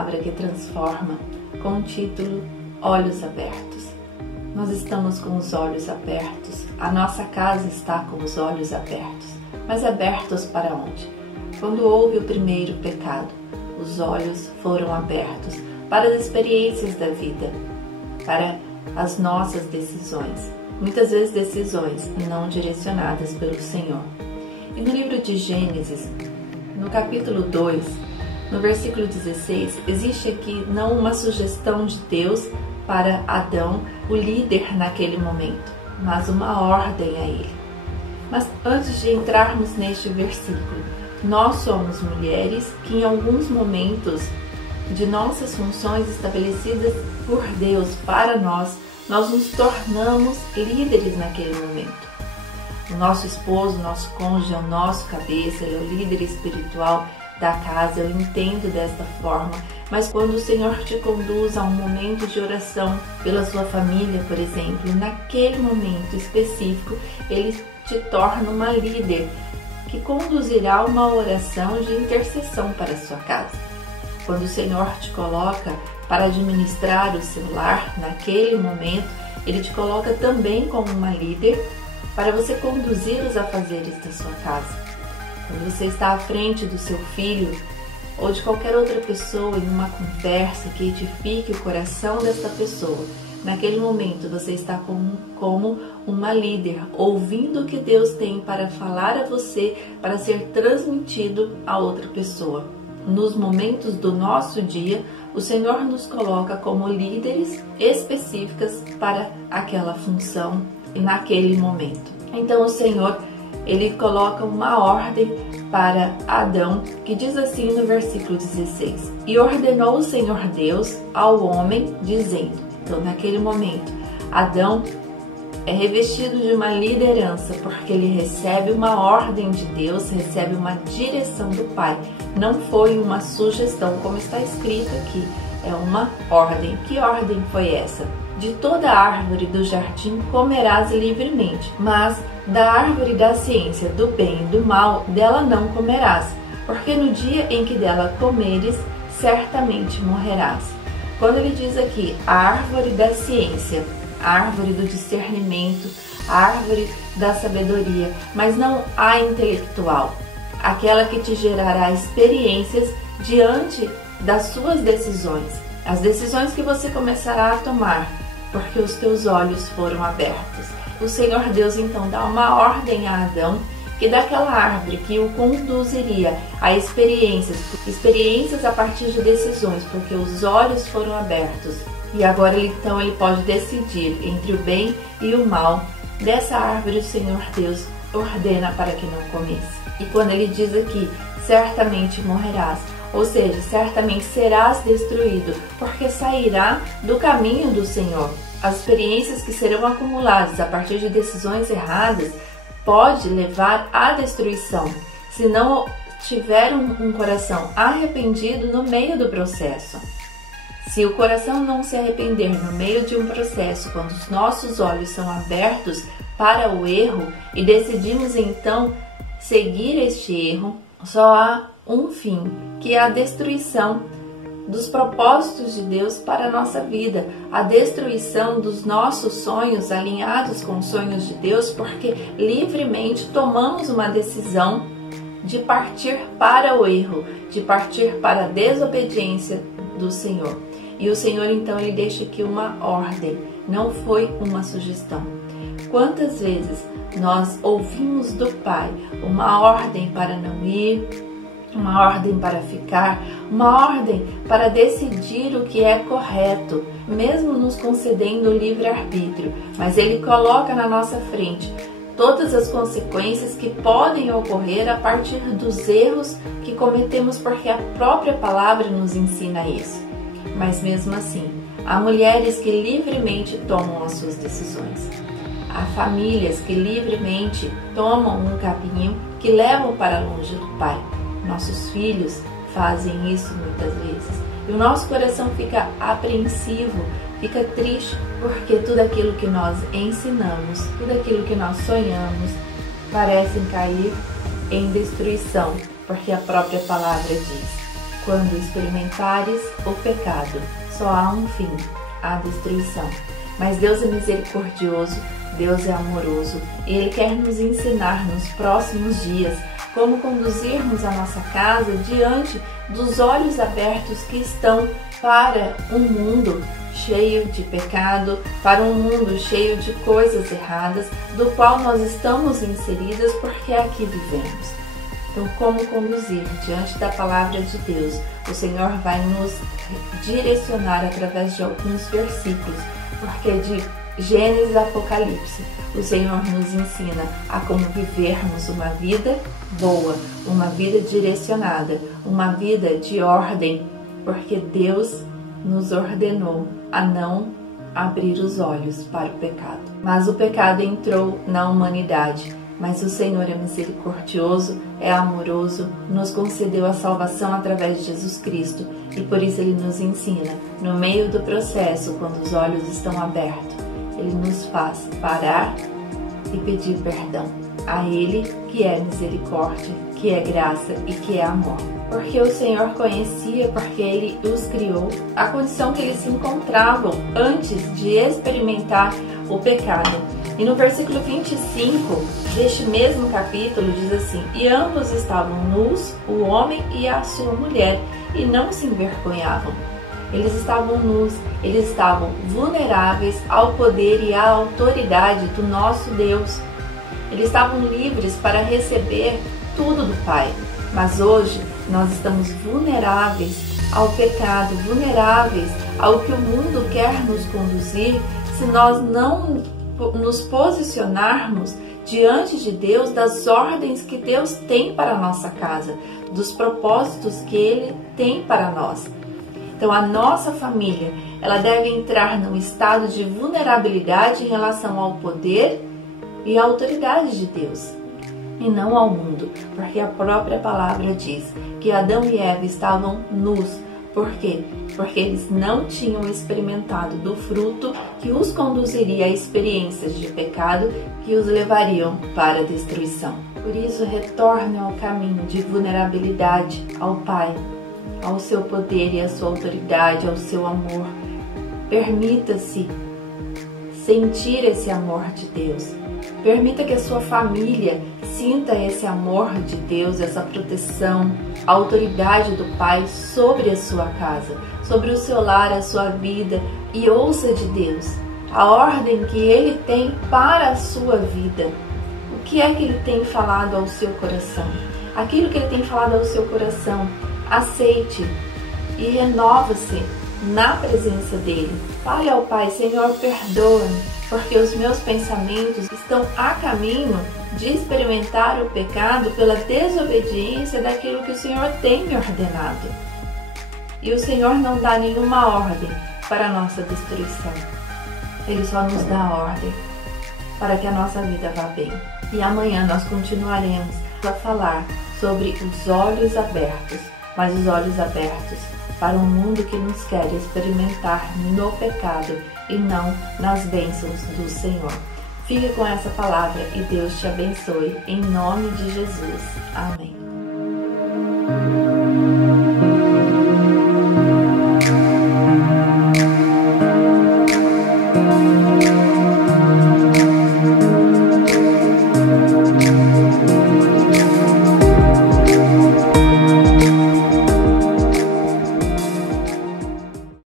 palavra que transforma, com o título Olhos Abertos. Nós estamos com os olhos abertos, a nossa casa está com os olhos abertos, mas abertos para onde? Quando houve o primeiro pecado, os olhos foram abertos para as experiências da vida, para as nossas decisões, muitas vezes decisões não direcionadas pelo Senhor. E no livro de Gênesis, no capítulo 2, no versículo 16, existe aqui não uma sugestão de Deus para Adão, o líder naquele momento, mas uma ordem a ele. Mas antes de entrarmos neste versículo, nós somos mulheres que em alguns momentos de nossas funções estabelecidas por Deus para nós nos tornamos líderes naquele momento. O nosso esposo, o nosso cônjuge é o nosso cabeça, ele é o líder espiritual da casa, eu entendo desta forma, mas quando o Senhor te conduz a um momento de oração pela sua família, por exemplo, naquele momento específico, ele te torna uma líder que conduzirá uma oração de intercessão para a sua casa. Quando o Senhor te coloca para administrar o seu lar, naquele momento, ele te coloca também como uma líder para você conduzir os afazeres da sua casa. Quando você está à frente do seu filho ou de qualquer outra pessoa em uma conversa que edifique o coração dessa pessoa, naquele momento você está como uma líder, ouvindo o que Deus tem para falar a você, para ser transmitido a outra pessoa. Nos momentos do nosso dia, o Senhor nos coloca como líderes específicas para aquela função e naquele momento. Então o Senhor, ele coloca uma ordem para Adão, que diz assim no versículo 16: E ordenou o Senhor Deus ao homem, dizendo. Então, naquele momento, Adão é revestido de uma liderança, porque ele recebe uma ordem de Deus, recebe uma direção do Pai. Não foi uma sugestão, como está escrito aqui, é uma ordem. Que ordem foi essa? De toda árvore do jardim comerás livremente, mas da árvore da ciência do bem e do mal, dela não comerás, porque no dia em que dela comeres, certamente morrerás. Quando ele diz aqui a árvore da ciência, a árvore do discernimento, a árvore da sabedoria, mas não a intelectual, aquela que te gerará experiências diante das suas decisões, as decisões que você começará a tomar, porque os teus olhos foram abertos. O Senhor Deus então dá uma ordem a Adão, que daquela árvore que o conduziria a experiências a partir de decisões, porque os olhos foram abertos. E agora então ele pode decidir entre o bem e o mal. Dessa árvore o Senhor Deus ordena para que não comesse. E quando ele diz aqui, certamente morrerás, ou seja, certamente serás destruído, porque sairá do caminho do Senhor. As experiências que serão acumuladas a partir de decisões erradas pode levar à destruição, se não tiver um coração arrependido no meio do processo. Se o coração não se arrepender no meio de um processo, quando os nossos olhos são abertos para o erro e decidimos então seguir este erro, só há um fim, que é a destruição dos propósitos de Deus para a nossa vida, a destruição dos nossos sonhos alinhados com os sonhos de Deus, porque livremente tomamos uma decisão de partir para o erro, de partir para a desobediência do Senhor. E o Senhor então ele deixa aqui uma ordem, não foi uma sugestão. Quantas vezes nós ouvimos do Pai uma ordem para não ir, uma ordem para ficar, uma ordem para decidir o que é correto, mesmo nos concedendo o livre-arbítrio, mas Ele coloca na nossa frente todas as consequências que podem ocorrer a partir dos erros que cometemos, porque a própria palavra nos ensina isso. Mas mesmo assim, há mulheres que livremente tomam as suas decisões. Há famílias que livremente tomam um caminho que levam para longe do Pai. Nossos filhos fazem isso muitas vezes. E o nosso coração fica apreensivo, fica triste, porque tudo aquilo que nós ensinamos, tudo aquilo que nós sonhamos, parecem cair em destruição, porque a própria palavra diz: Quando experimentares o pecado, só há um fim, a destruição. Mas Deus é misericordioso, Deus é amoroso e Ele quer nos ensinar nos próximos dias como conduzirmos a nossa casa diante dos olhos abertos que estão para um mundo cheio de pecado, para um mundo cheio de coisas erradas, do qual nós estamos inseridas porque aqui vivemos. Então, como conduzir diante da palavra de Deus? O Senhor vai nos direcionar através de alguns versículos, porque de Gênesis a Apocalipse, o Senhor nos ensina a como vivermos uma vida boa, uma vida direcionada, uma vida de ordem, porque Deus nos ordenou a não abrir os olhos para o pecado. Mas o pecado entrou na humanidade, mas o Senhor é misericordioso, é amoroso, nos concedeu a salvação através de Jesus Cristo e por isso Ele nos ensina, no meio do processo, quando os olhos estão abertos, Ele nos faz parar e pedir perdão a Ele, que é misericórdia, que é graça e que é amor. Porque o Senhor conhecia, porque Ele os criou, a condição que eles se encontravam antes de experimentar o pecado. E no versículo 25 deste mesmo capítulo diz assim: e ambos estavam nus, o homem e a sua mulher, e não se envergonhavam. Eles estavam nus, eles estavam vulneráveis ao poder e à autoridade do nosso Deus. Eles estavam livres para receber tudo do Pai. Mas hoje nós estamos vulneráveis ao pecado, vulneráveis ao que o mundo quer nos conduzir, se nós não nos posicionarmos diante de Deus, das ordens que Deus tem para a nossa casa, dos propósitos que Ele tem para nós. Então a nossa família, ela deve entrar num estado de vulnerabilidade em relação ao poder e à autoridade de Deus, e não ao mundo, porque a própria palavra diz que Adão e Eva estavam nus. Por quê? Porque eles não tinham experimentado do fruto que os conduziria a experiências de pecado que os levariam para a destruição. Por isso, retorne ao caminho de vulnerabilidade ao Pai, ao seu poder e à sua autoridade, ao seu amor. Permita-se sentir esse amor de Deus. Permita que a sua família sinta esse amor de Deus, essa proteção, a autoridade do Pai sobre a sua casa, sobre o seu lar, a sua vida, e ouça de Deus a ordem que Ele tem para a sua vida. O que é que Ele tem falado ao seu coração? Aquilo que Ele tem falado ao seu coração, aceite e renova-se na presença dEle. Fale ao Pai: Senhor, perdoa-me, porque os meus pensamentos estão a caminho de experimentar o pecado pela desobediência daquilo que o Senhor tem me ordenado. E o Senhor não dá nenhuma ordem para a nossa destruição. Ele só nos dá a ordem para que a nossa vida vá bem. E amanhã nós continuaremos a falar sobre os olhos abertos, mas os olhos abertos para um mundo que nos quer experimentar no pecado e não nas bênçãos do Senhor. Fique com essa palavra e Deus te abençoe, em nome de Jesus. Amém.